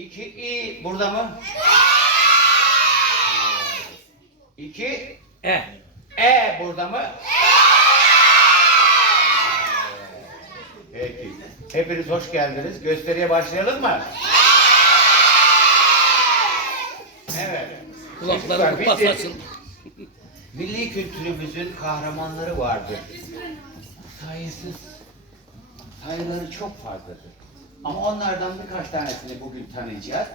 İki i burada mı? İki E. e burada mı? Peki. Hepiniz hoş geldiniz. Gösteriye başlayalım mı? Evet. Bizim patlasın. Milli kültürümüzün kahramanları vardır. Sayısız. Sayıları çok fazladır. Ama onlardan birkaç tanesini bugün tanıyacağız.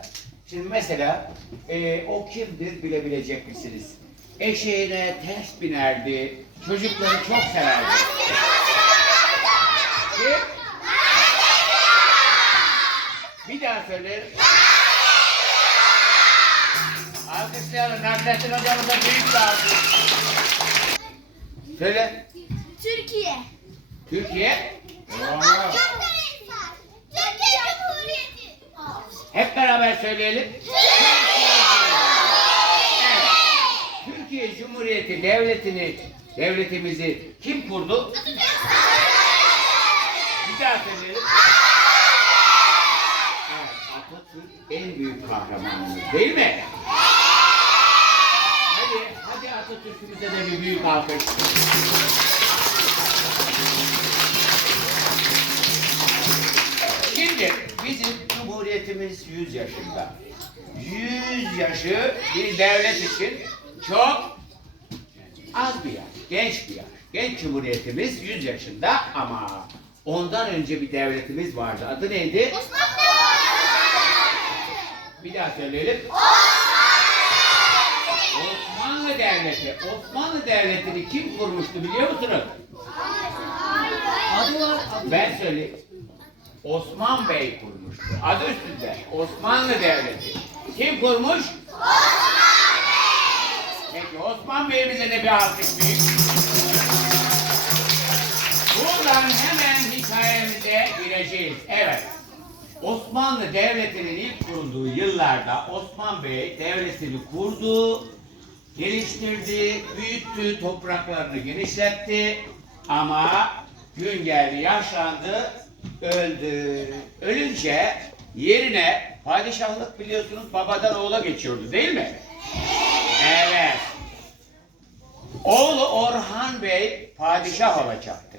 Şimdi mesela e, o kimdir bilebilecek misiniz? Eşeğine ters binerdi. Çocukları çok severdi. Kim? Bir daha söylerim. Alkışlayalım. Nasrettin hocamıza büyük bir alkış. Söyle. Türkiye. Türkiye. Bravo. Türkiye Cumhuriyeti. Hep beraber söyleyelim. Evet. Türkiye Cumhuriyeti devletini, devletimizi kim kurdu? Bir daha söyleyelim. Evet, Atatürk en büyük kahramanımız değil mi? Hadi, hadi Atatürk'ümüze de bir büyük alkış. Şimdi bizim Cumhuriyetimiz 100 yaşında. 100 yaşı bir devlet için çok az bir yaş, genç bir yaş. Genç Cumhuriyetimiz 100 yaşında ama ondan önce bir devletimiz vardı. Adı neydi? Bir daha söyleyelim. Osmanlı Devleti. Osmanlı Devleti'ni kim kurmuştu biliyor musunuz? Adı var. Adı. Ben söyleyeyim. Osman Bey kurmuştu. Adı üstünde. Osmanlı Devleti. Kim kurmuş? Peki Osman Bey'imize de bir alkış büyük. Buradan hemen hikayemize gireceğiz. Evet. Osmanlı Devleti'nin ilk kurulduğu yıllarda Osman Bey devletini kurdu, geliştirdi, büyüttü, topraklarını genişletti ama gün geldi yaşlandı, öldü. Ölünce yerine padişahlık biliyorsunuz babadan oğula geçiyordu değil mi? Evet. Oğlu Orhan Bey padişah olacaktı.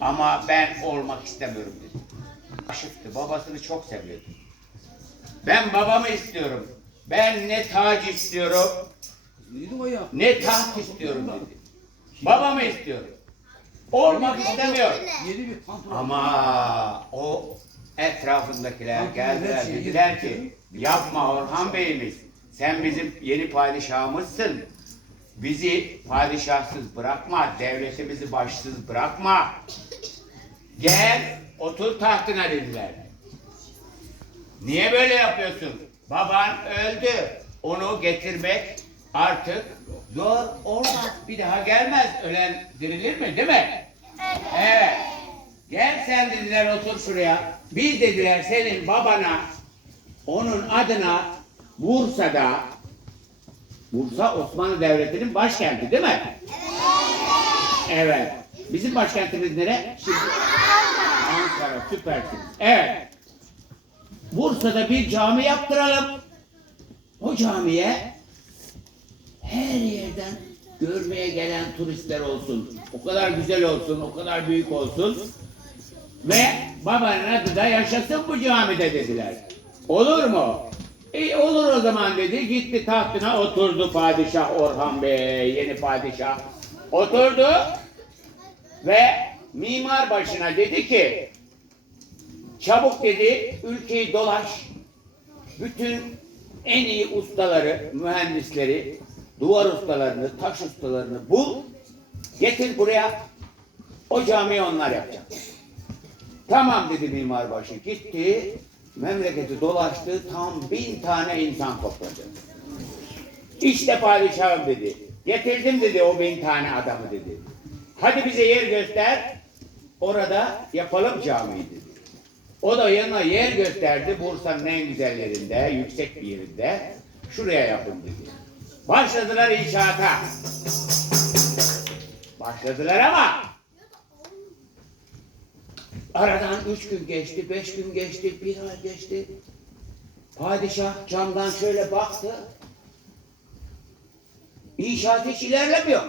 Ama ben olmak istemiyorum dedi. Aşıktı. Babasını çok seviyordu. Ben babamı istiyorum. Ben ne tac istiyorum, ne taht istiyorum dedi. Babamı istiyorum. Olmak istemiyor. Yeni bir pantolon. Ama o etrafındakiler geldiler dediler ki yapma Orhan Bey'imiz sen bizim yeni padişahımızsın. Bizi padişahsız bırakma, devletimizi başsız bırakma. Gel otur tahtına dediler. Niye böyle yapıyorsun? Baban öldü. Onu getirmek artık zor olmaz. Bir daha gelmez. Ölen dirilir mi değil mi? Evet. Gel sen dediler otur şuraya. Biz dediler senin babana onun adına Bursa'da Bursa Osmanlı Devleti'nin başkenti değil mi? Evet. Bizim başkentimiz nere? Şimdi Ankara süpersiniz. Evet. Bursa'da bir cami yaptıralım. O camiye her yerden görmeye gelen turistler olsun. O kadar güzel olsun, o kadar büyük olsun. Ve babanın adı da yaşasın bu camide dediler. Olur mu? İyi olur o zaman dedi. Gitti tahtına oturdu padişah Orhan Bey, yeni padişah. Oturdu ve mimar başına dedi ki çabuk dedi ülkeyi dolaş. Bütün en iyi ustaları, mühendisleri, duvar ustalarını, taş ustalarını bul. Getir buraya. O camiyi onlar yapacak. Tamam dedi mimarbaşı. Gitti. Memleketi dolaştı. Tam bin tane insan topladı. İşte padişahım dedi. Getirdim dedi o bin tane adamı dedi. Hadi bize yer göster. Orada yapalım camiyi dedi. O da yanına yer gösterdi. Bursa'nın en güzel yerinde, yüksek bir yerinde. Şuraya yapın dedi. Başladılar inşaata. Başladılar ama aradan üç gün geçti, beş gün geçti, bir ay geçti. Padişah camdan şöyle baktı. İnşaat hiç ilerlemiyor.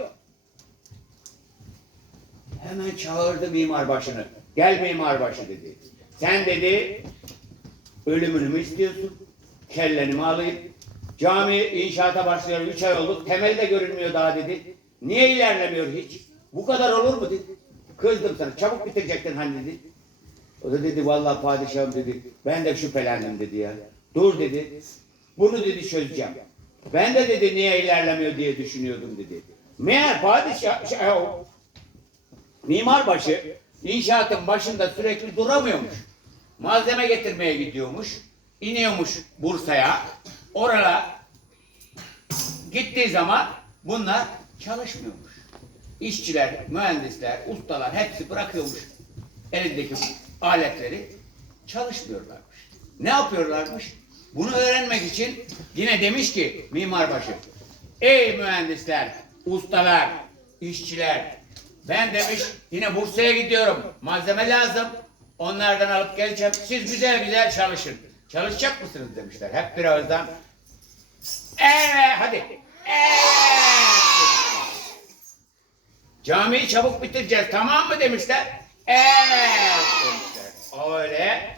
Hemen çağırdı mimarbaşını. Gel mimarbaşı dedi. Sen dedi ölümünü mü istiyorsun? Kelleni mi alayım? Cami inşaata başlıyor. Üç ay oldu. Temeli de görünmüyor daha dedi. Niye ilerlemiyor hiç? Bu kadar olur mu dedi. Kızdım sana. Çabuk bitirecektin hani dedi. O da dedi vallahi padişahım dedi. Ben de şüphelendim dedi ya. Dur dedi. Bunu dedi çözeceğim. Ben de dedi niye ilerlemiyor diye düşünüyordum dedi. Meğer padişah şey, o, inşaatın başında sürekli duramıyormuş. Malzeme getirmeye gidiyormuş. iniyormuş Bursa'ya. Orala gittiği zaman bunlar çalışmıyormuş. İşçiler, mühendisler, ustalar hepsi bırakıyormuş elindeki aletleri çalışmıyorlarmış. Ne yapıyorlarmış? Bunu öğrenmek için yine demiş ki mimarbaşı, ey mühendisler, ustalar, işçiler, ben demiş yine Bursa'ya gidiyorum, malzeme lazım, onlardan alıp geleceğim, siz güzel güzel çalışın. Çalışacak mısınız demişler hep bir ağızdan. Camiyi çabuk bitireceğiz tamam mı demişler. Evet demişler. Öyle.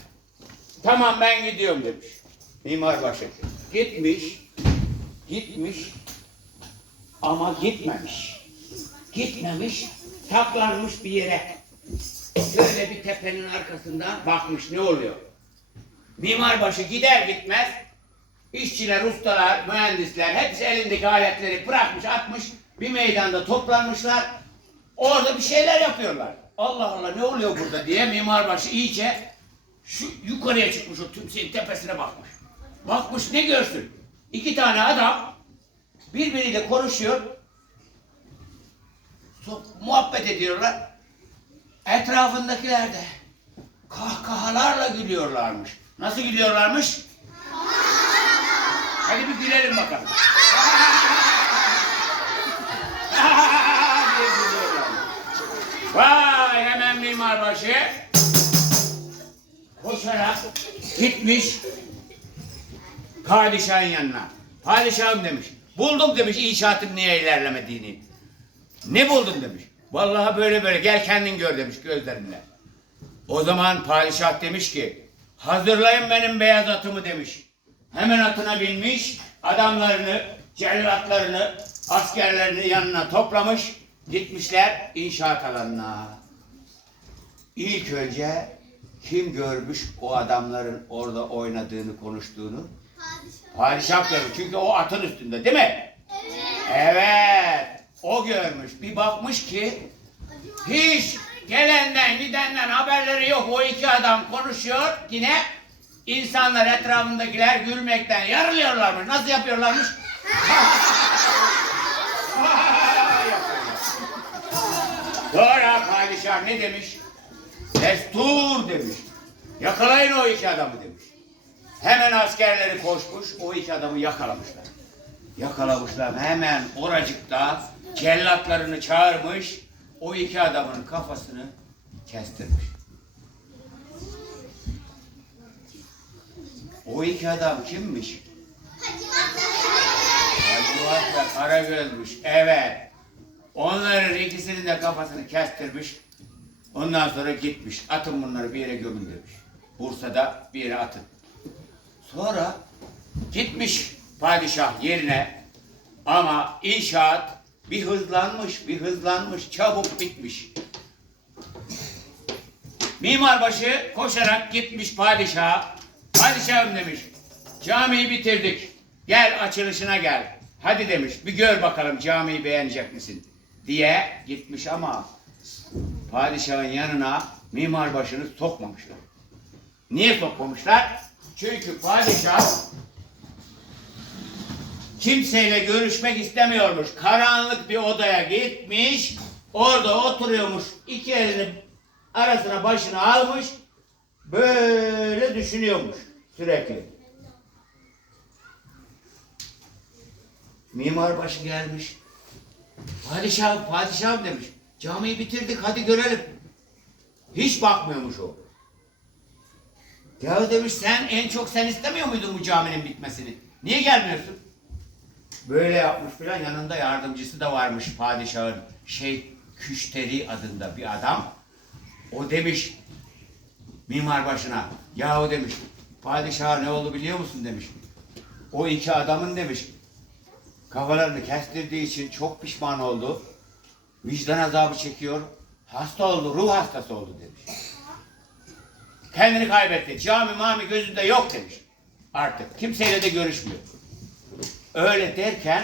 Tamam ben gidiyorum demiş. Mimarbaşı. Gitmiş. Gitmiş. Ama gitmemiş. Gitmemiş. Saklanmış bir yere. Şöyle bir tepenin arkasından bakmış ne oluyor. Mimarbaşı gider gitmez işçiler, ustalar, mühendisler hepsi elindeki aletleri bırakmış, atmış. Bir meydanda toplanmışlar. Orada bir şeyler yapıyorlar. Allah Allah ne oluyor burada diye mimarbaşı iyice şu yukarıya çıkmış o tümseyin tepesine bakmış. Bakmış ne görsün? İki tane adam birbiriyle konuşuyor. Muhabbet ediyorlar. Etrafındakiler de kahkahalarla gülüyorlarmış. Nasıl gülüyorlarmış? Hadi bir gülelim bakalım. Vay hemen mimarbaşı koşarak gitmiş padişahın yanına. Padişahım demiş. Buldum demiş inşaatın niye ilerlemediğini. Ne buldun demiş. Vallahi böyle böyle gel kendin gör demiş gözlerinle. O zaman padişah demiş ki hazırlayın benim beyaz atımı demiş. Hemen atına binmiş adamlarını, cellatlarını, askerlerini yanına toplamış. Gitmişler inşaat alanına. İlk önce kim görmüş o adamların orada oynadığını, konuştuğunu? Padişah görmüş. Çünkü o atın üstünde değil mi? Evet. O görmüş. Bir bakmış ki hiç gelenden gidenden haberleri yok. O iki adam konuşuyor. Yine insanlar etrafındakiler gülmekten yarılıyorlarmış. Nasıl yapıyorlarmış? Sonra padişah ne demiş? Destur demiş. Yakalayın o iki adamı demiş. Hemen askerleri koşmuş, o iki adamı yakalamışlar. Yakalamışlar hemen oracıkta cellatlarını çağırmış, o iki adamın kafasını kestirmiş. O iki adam kimmiş? Hacivat ve Karagöz'müş. Evet. Onların ikisinin de kafasını kestirmiş. Ondan sonra gitmiş. Atın bunları bir yere gömün demiş. Bursa'da bir yere atın. Sonra gitmiş padişah yerine ama inşaat bir hızlanmış, bir hızlanmış, çabuk bitmiş. Mimarbaşı koşarak gitmiş padişaha. Padişahım demiş, camiyi bitirdik. Gel açılışına gel. Hadi demiş, bir gör bakalım camiyi beğenecek misin? Diye gitmiş ama padişahın yanına mimarbaşını sokmamışlar. Niye sokmamışlar? Çünkü padişah kimseyle görüşmek istemiyormuş. Karanlık bir odaya gitmiş. Orada oturuyormuş. İki elini arasına başına almış. Böyle düşünüyormuş sürekli. Mimarbaşı gelmiş. Padişah, padişahım demiş. Camiyi bitirdik hadi görelim. Hiç bakmıyormuş o. Ya demiş sen en çok sen istemiyor muydun bu caminin bitmesini? Niye gelmiyorsun? Böyle yapmış filan yanında yardımcısı da varmış padişahın. Şey Küşteri adında bir adam. O demiş mimar başına. Yahu demiş padişah ne oldu biliyor musun demiş. O iki adamın demiş kafalarını kestirdiği için çok pişman oldu. Vicdan azabı çekiyor. Hasta oldu, ruh hastası oldu demiş. Kendini kaybetti. Cami mami gözünde yok demiş. Artık kimseyle de görüşmüyor. Öyle derken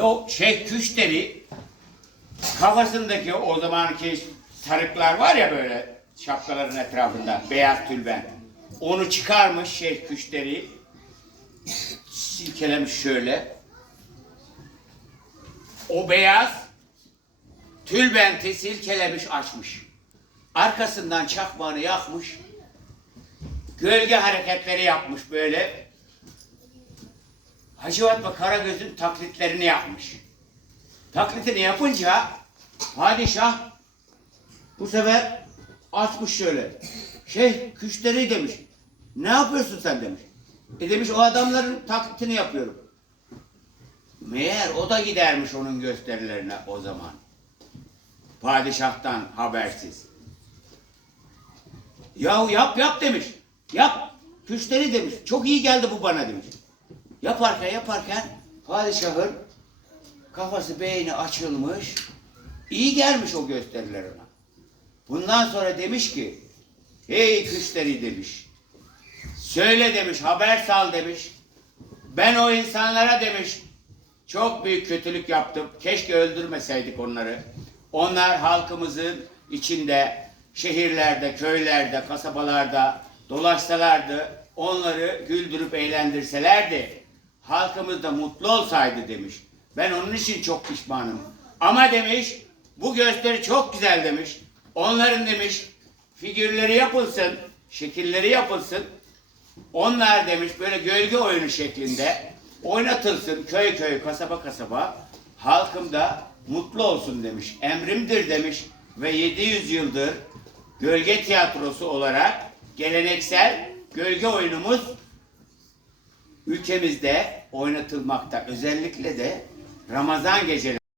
o şey Küşteri kafasındaki o zamanki sarıklar var ya böyle şapkaların etrafında beyaz tülben. Onu çıkarmış şey Küşteri silkelemiş şöyle. O beyaz tülbenti silkelemiş açmış. Arkasından çakmağını yakmış. Gölge hareketleri yapmış böyle. Hacivat ve Karagöz'ün taklitlerini yapmış. Taklitini yapınca padişah bu sefer açmış şöyle. Şey küşteri demiş. Ne yapıyorsun sen demiş. E demiş o adamların taklitini yapıyorum. Meğer o da gidermiş onun gösterilerine o zaman. Padişahtan habersiz. Yahu yap yap demiş. Yap. Küşteri demiş. Çok iyi geldi bu bana demiş. Yaparken yaparken padişahın kafası beyni açılmış. İyi gelmiş o gösteriler ona. Bundan sonra demiş ki hey küşteri demiş. Söyle demiş haber sal demiş. Ben o insanlara demiş çok büyük kötülük yaptım. Keşke öldürmeseydik onları. Onlar halkımızın içinde, şehirlerde, köylerde, kasabalarda dolaşsalardı, onları güldürüp eğlendirselerdi, halkımız da mutlu olsaydı demiş. Ben onun için çok pişmanım. Ama demiş, bu gösteri çok güzel demiş. Onların demiş, figürleri yapılsın, şekilleri yapılsın. Onlar demiş böyle gölge oyunu şeklinde oynatılsın köy köy kasaba kasaba halkım da mutlu olsun demiş. Emrimdir demiş ve 700 yıldır gölge tiyatrosu olarak geleneksel gölge oyunumuz ülkemizde oynatılmakta. Özellikle de Ramazan geceleri